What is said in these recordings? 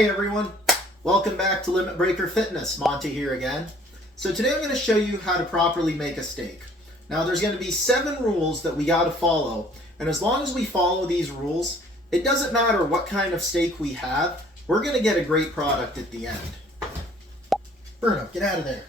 Hey everyone, welcome back to Limit Breaker Fitness. Monty here again. So today I'm going to show you how to properly make a steak. Now there's going to be 7 rules that we got to follow, and as long as we follow these rules, it doesn't matter what kind of steak we have, we're going to get a great product at the end. Bruno, get out of there.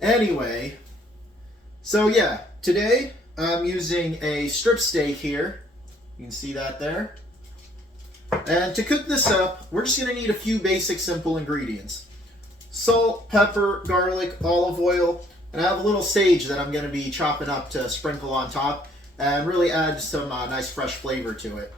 Anyway, so yeah, today I'm using a strip steak here. You can see that there. And to cook this up, we're just going to need a few basic simple ingredients. Salt, pepper, garlic, olive oil, and I have a little sage that I'm going to be chopping up to sprinkle on top and really add some nice fresh flavor to it.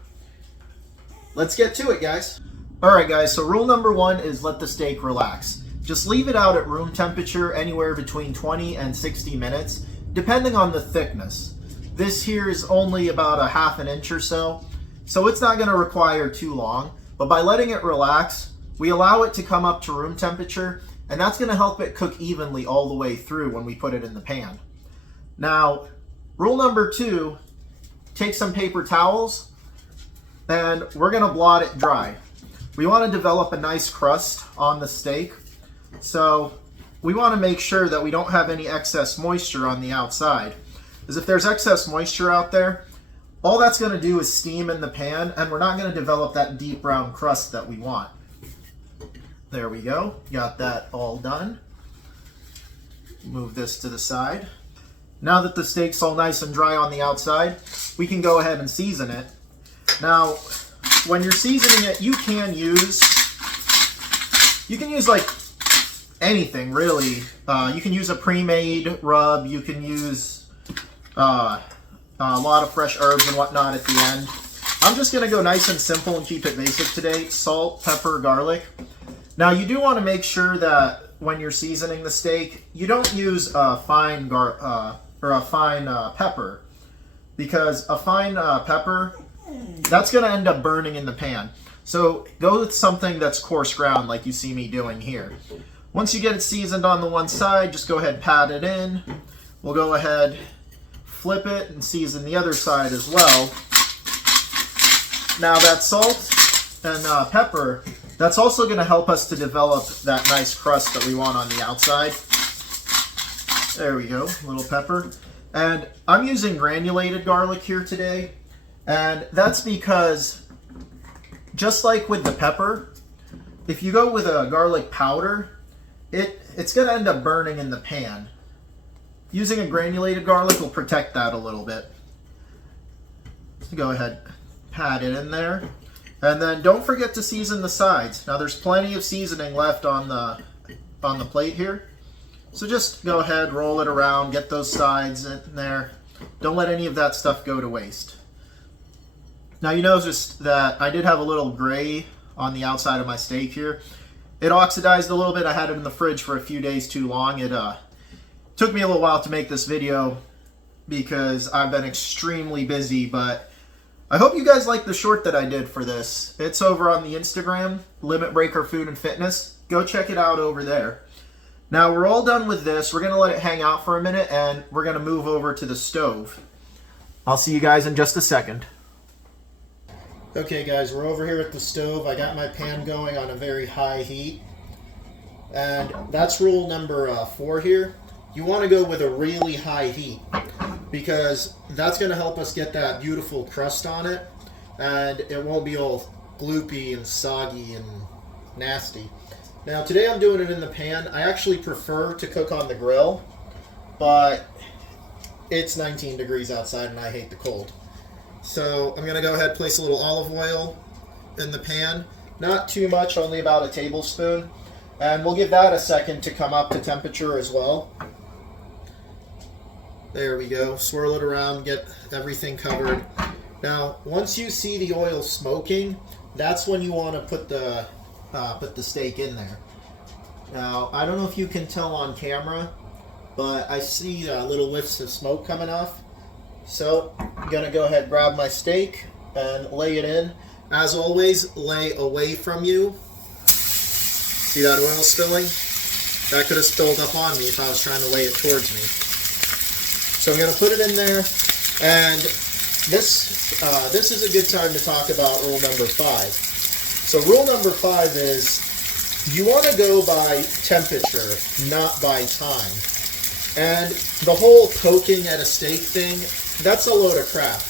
Let's get to it, guys. Alright guys, so rule number 1 is let the steak relax. Just leave it out at room temperature anywhere between 20 and 60 minutes, depending on the thickness. This here is only about a half an inch or so it's not going to require too long, but by letting it relax, we allow it to come up to room temperature, and that's going to help it cook evenly all the way through when we put it in the pan. Now, rule number 2, take some paper towels, and we're going to blot it dry. We want to develop a nice crust on the steak, so we want to make sure that we don't have any excess moisture on the outside, because if there's excess moisture out there, all that's going to do is steam in the pan, and we're not going to develop that deep brown crust that we want. There we go. Got that all done. Move this to the side. Now that the steak's all nice and dry on the outside, we can go ahead and season it. Now, when you're seasoning it, you can use like anything, really. You can use a pre-made rub. You can use a lot of fresh herbs and whatnot at the end. I'm just going to go nice and simple and keep it basic today. Salt, pepper, garlic. Now you do want to make sure that when you're seasoning the steak, you don't use a fine pepper, because a fine pepper, that's going to end up burning in the pan. So go with something that's coarse ground like you see me doing here. Once you get it seasoned on the one side, just go ahead and pat it in. We'll go ahead, flip it, and season the other side as well. Now that salt and pepper, that's also going to help us to develop that nice crust that we want on the outside. There we go, a little pepper. And I'm using granulated garlic here today, and that's because just like with the pepper, if you go with a garlic powder, it's going to end up burning in the pan. Using a granulated garlic will protect that a little bit. So go ahead, pat it in there. And then don't forget to season the sides. Now there's plenty of seasoning left on the plate here. So just go ahead, roll it around, get those sides in there. Don't let any of that stuff go to waste. Now you notice that I did have a little gray on the outside of my steak here. It oxidized a little bit. I had it in the fridge for a few days too long. It took me a little while to make this video because I've been extremely busy, but I hope you guys like the short that I did for this. It's over on the Instagram, Limit Breaker Food and Fitness. Go check it out over there. Now we're all done with this. We're going to let it hang out for a minute, and we're going to move over to the stove. I'll see you guys in just a second. Okay guys, we're over here at the stove. I got my pan going on a very high heat. And that's rule number 4 here. You want to go with a really high heat, because that's going to help us get that beautiful crust on it, and it won't be all gloopy and soggy and nasty. Now today I'm doing it in the pan. I actually prefer to cook on the grill, but it's 19 degrees outside and I hate the cold. So I'm going to go ahead and place a little olive oil in the pan. Not too much, only about a tablespoon. And we'll give that a second to come up to temperature as well. There we go. Swirl it around, get everything covered. Now, once you see the oil smoking, that's when you want to put the steak in there. Now, I don't know if you can tell on camera, but I see little whiffs of smoke coming off. So, I'm going to go ahead and grab my steak and lay it in. As always, lay away from you. See that oil spilling? That could have spilled up on me if I was trying to lay it towards me. So I'm going to put it in there, and this is a good time to talk about rule number 5. So rule number 5 is you want to go by temperature, not by time. And the whole poking at a steak thing, that's a load of crap.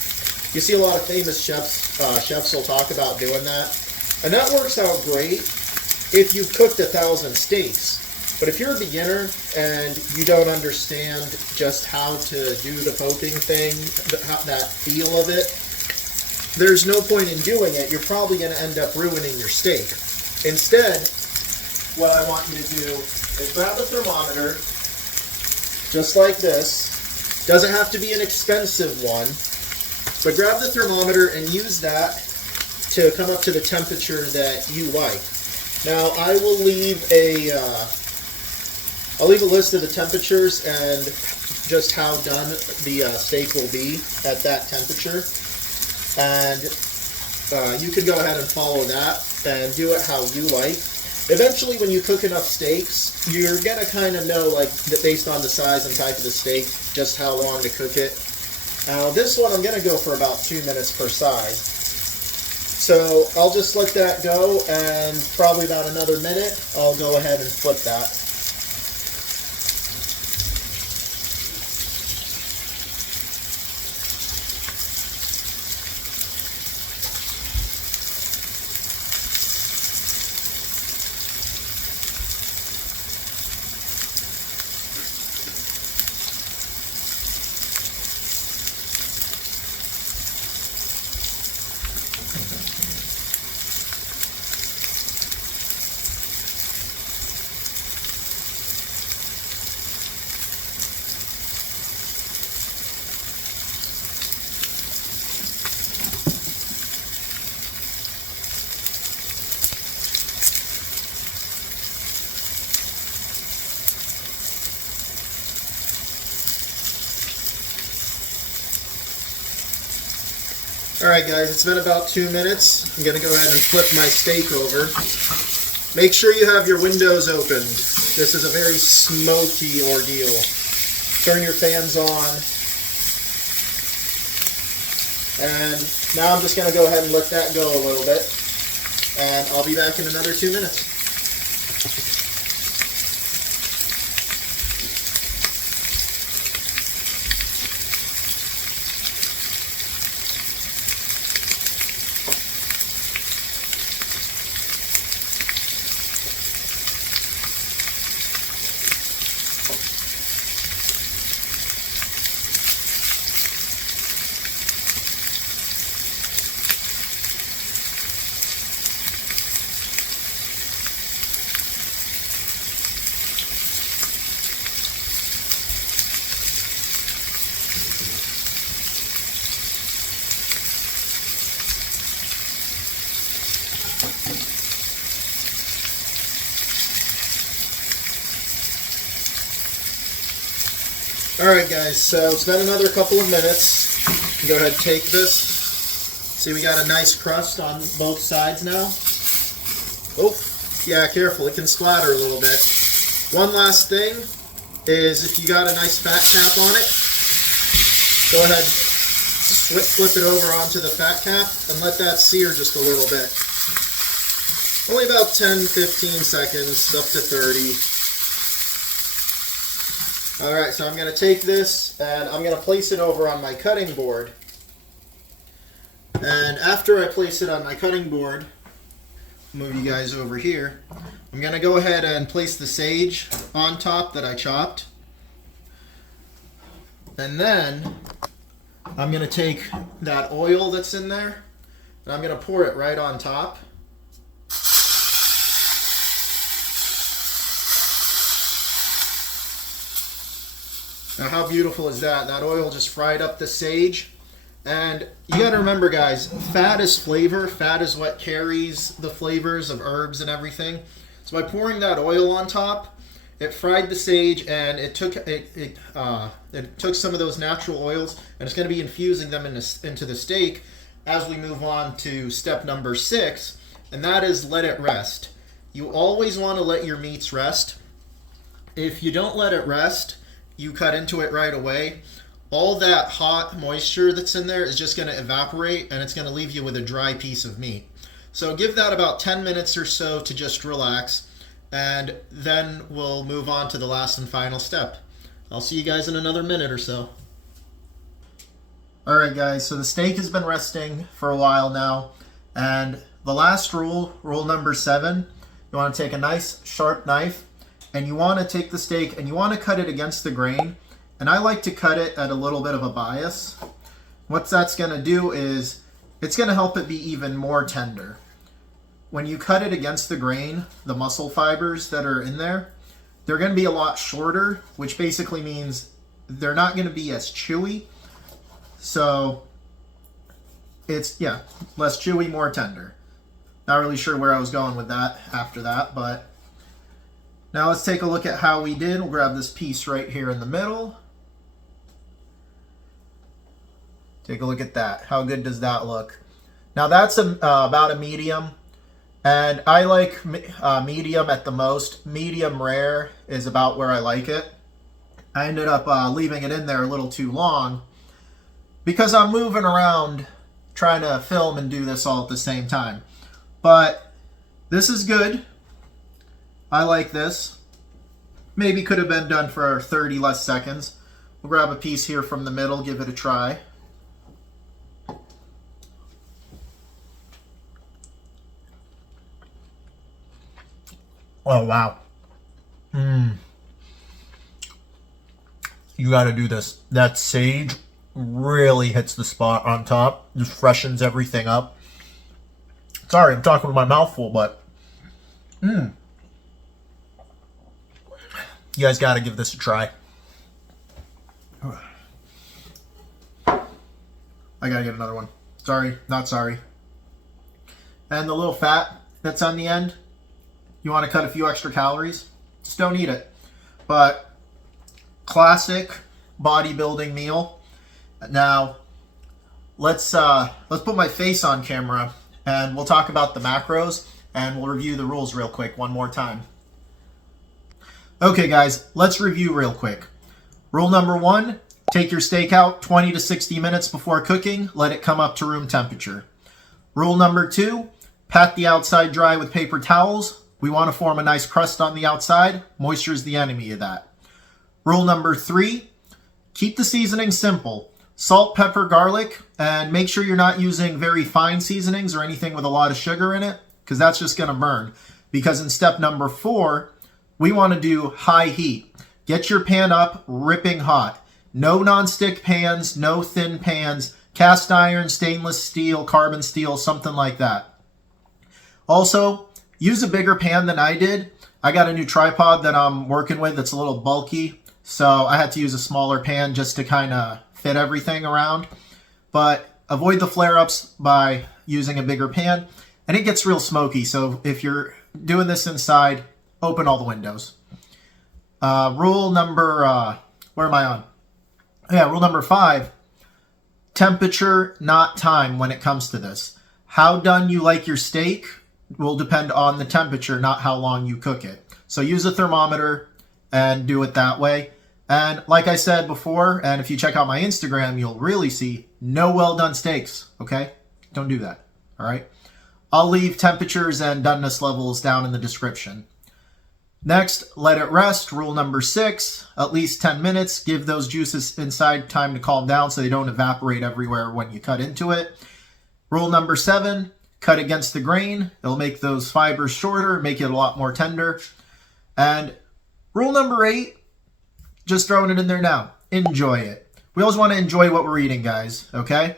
You see a lot of famous chefs will talk about doing that. And that works out great if you've cooked 1,000 steaks. But if you're a beginner and you don't understand just how to do the poking thing, that feel of it, there's no point in doing it. You're probably going to end up ruining your steak. Instead, what I want you to do is grab a thermometer, just like this. Doesn't have to be an expensive one, but grab the thermometer and use that to come up to the temperature that you like. Now, I will leave a list of the temperatures and just how done the steak will be at that temperature. And you can go ahead and follow that and do it how you like. Eventually, when you cook enough steaks, you're going to kind of know, like, based on the size and type of the steak, just how long to cook it. Now, this one I'm going to go for about 2 minutes per side. So I'll just let that go, and probably about another minute, I'll go ahead and flip that. Alright guys, it's been about 2 minutes. I'm going to go ahead and flip my steak over. Make sure you have your windows opened. This is a very smoky ordeal. Turn your fans on. And now I'm just going to go ahead and let that go a little bit. And I'll be back in another 2 minutes. Alright guys, so it's been another couple of minutes. Go ahead and take this. See, we got a nice crust on both sides now. Oh, yeah, careful, it can splatter a little bit. One last thing is if you got a nice fat cap on it, go ahead, flip it over onto the fat cap and let that sear just a little bit. Only about 10-15 seconds, up to 30. Alright, so I'm going to take this and I'm going to place it over on my cutting board. And after I place it on my cutting board, move you guys over here, I'm going to go ahead and place the sage on top that I chopped. And then I'm going to take that oil that's in there and I'm going to pour it right on top. Now how beautiful is that? That oil just fried up the sage. And you got to remember guys, fat is flavor. Fat is what carries the flavors of herbs and everything. So by pouring that oil on top, it fried the sage and it took some of those natural oils and it's going to be infusing them into the steak as we move on to step number 6, and that is let it rest. You always want to let your meats rest. If you don't let it rest, you cut into it right away, all that hot moisture that's in there is just going to evaporate, and it's going to leave you with a dry piece of meat. So give that about 10 minutes or so to just relax, and then we'll move on to the last and final step. I'll see you guys in another minute or so. Alright guys, so the steak has been resting for a while now, and the last rule, rule number 7, you want to take a nice sharp knife, and you want to take the steak and you want to cut it against the grain. And I like to cut it at a little bit of a bias. What that's going to do is it's going to help it be even more tender. When you cut it against the grain, the muscle fibers that are in there, they're going to be a lot shorter, which basically means they're not going to be as chewy. So it's, yeah, less chewy, more tender. Not really sure where I was going with that after that, but now let's take a look at how we did. We'll grab this piece right here in the middle. Take a look at that. How good does that look? Now that's about a medium, and I like medium at the most. Medium rare is about where I like it. I ended up leaving it in there a little too long because I'm moving around trying to film and do this all at the same time. But this is good. I like this. Maybe could have been done for 30 less seconds. We'll grab a piece here from the middle, give it a try. Oh, wow. You got to do this. That sage really hits the spot on top. Just freshens everything up. Sorry, I'm talking with my mouth full, but... You guys got to give this a try. I got to get another one. Sorry, not sorry. And the little fat that's on the end, you want to cut a few extra calories? Just don't eat it. But classic bodybuilding meal. Now, let's put my face on camera and we'll talk about the macros and we'll review the rules real quick one more time. Okay guys, let's review real quick. Rule number 1, take your steak out 20 to 60 minutes before cooking. Let it come up to room temperature. Rule number 2, pat the outside dry with paper towels. We want to form a nice crust on the outside. Moisture is the enemy of that. Rule number 3, keep the seasoning simple. Salt, pepper, garlic, and make sure you're not using very fine seasonings or anything with a lot of sugar in it, because that's just going to burn. Because in step number 4, we want to do high heat. Get your pan up ripping hot. No non-stick pans, no thin pans, cast iron, stainless steel, carbon steel, something like that. Also, use a bigger pan than I did. I got a new tripod that I'm working with that's a little bulky, so I had to use a smaller pan just to kind of fit everything around. But avoid the flare-ups by using a bigger pan, and it gets real smoky, so if you're doing this inside, open all the windows. Rule number, where am I on? Yeah, rule number 5, temperature, not time when it comes to this. How done you like your steak will depend on the temperature, not how long you cook it. So use a thermometer and do it that way. And like I said before, and if you check out my Instagram, you'll really see no well done steaks, okay? Don't do that, all right? I'll leave temperatures and doneness levels down in the description. Next, let it rest. Rule number 6, at least 10 minutes. Give those juices inside time to calm down so they don't evaporate everywhere when you cut into it. Rule number 7, cut against the grain. It'll make those fibers shorter, make it a lot more tender. And rule number 8, just throwing it in there now. Enjoy it. We always want to enjoy what we're eating, guys, okay?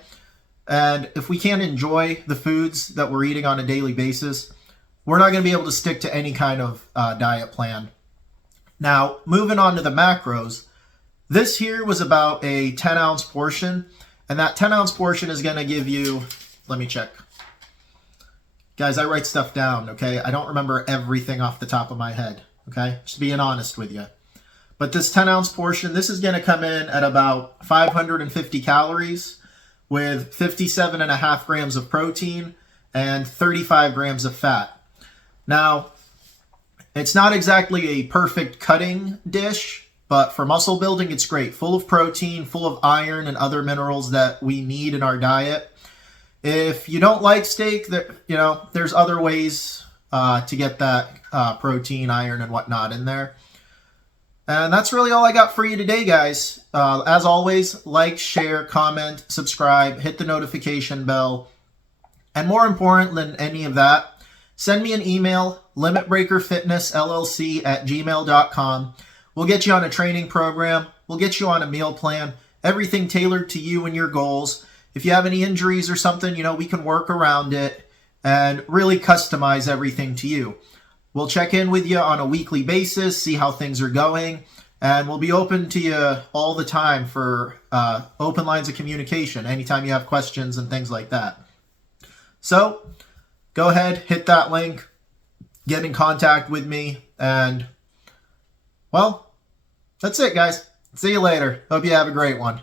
And if we can't enjoy the foods that we're eating on a daily basis, we're not going to be able to stick to any kind of diet plan. Now, moving on to the macros, this here was about a 10-ounce portion, and that 10-ounce portion is going to give you, let me check. Guys, I write stuff down, okay? I don't remember everything off the top of my head, okay? Just being honest with you. But this 10-ounce portion, this is going to come in at about 550 calories with 57.5 grams of protein and 35 grams of fat. Now, it's not exactly a perfect cutting dish, But for muscle building, it's great. Full of protein, full of iron and other minerals that we need in our diet. If you don't like steak, there's other ways to get that protein, iron, and whatnot in there. And that's really all I got for you today, guys. As always, like, share, comment, subscribe, hit the notification bell. And more important than any of that, send me an email, limitbreakerfitnessllc@gmail.com. We'll get you on a training program. We'll get you on a meal plan. Everything tailored to you and your goals. If you have any injuries or something, we can work around it and really customize everything to you. We'll check in with you on a weekly basis, see how things are going, and we'll be open to you all the time for open lines of communication anytime you have questions and things like that. So go ahead, hit that link, get in contact with me, and well, that's it, guys. See you later. Hope you have a great one.